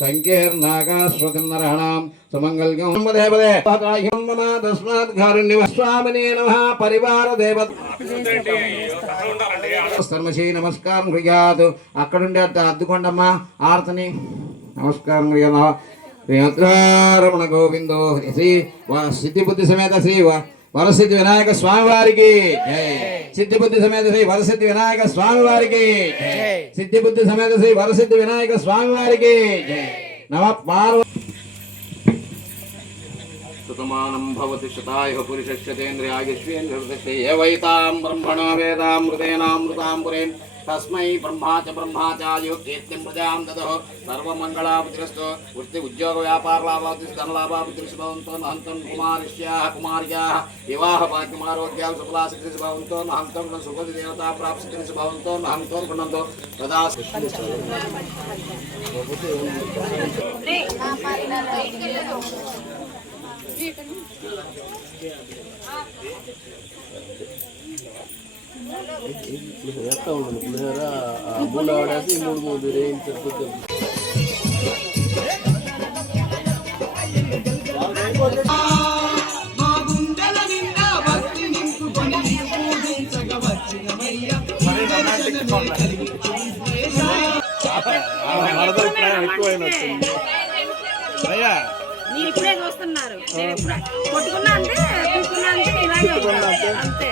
संकीर्णाकाश्वतिर्नराणां सुमङ्गल्यं पदे पदे पात्राह्यं मम तस्मात् कारुण्यस्वामिने नमः परिवार देवतर्मशी नमस्कार क्रियात् अक्कडुंडे अद्दुकोंडम्मा आर्तनी नमस्कार क्रिया रमण गोविंदो श्री सिद्धिबुद्धि समेत श्री वरसिद्धि विनायक स्वामी वारिकी जय सिद्धिबुद्धि समेत श्री वरसिद्धि विनायक स्वामी वारिकी जय सिद्धिबुद्धि समेत श्री वरसिद्धि विनायक स्वामी वारिकी जय नमः पार्वती सुतमानं भवति शतायुः पुरुषस्य तेन्द्रियायुष्येन्द्रियस्य एवैतां ब्रह्मणो वेदामृतेनामृतां पुरेन् तस्मै ब्रह्मा च ब्रह्माचार्यो कीर्तिं प्रजां ददः सर्वमङ्गलावतिरस्तु वृत्ति उद्योग व्यापार लाभावतिः धनलाभावतिः भवन्तो नहन्तं कुमारिष्याः कुमार्याः विवाह भाग्यमारोग्याः सुफलासिद्धिः भवन्तो नहन्तं न सुखदि देवता प्राप्तिः भवन्तो नहन्तो गृह्णन्तो तदा ఎట్లా ఉంటుంది పులిహోర మూడు ఆడేసి మూడు వేయించకపోతే మీరు ఇప్పుడే చూస్తున్నారు కొట్టుకున్నా అంటే తీసుకున్నా అంటే ఇలాగే అంతే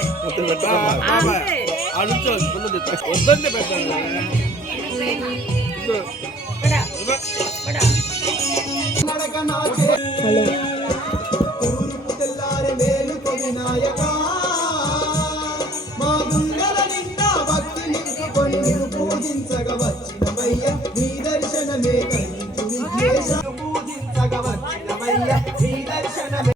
వద్దంటే పెట్టండి దర్శనమే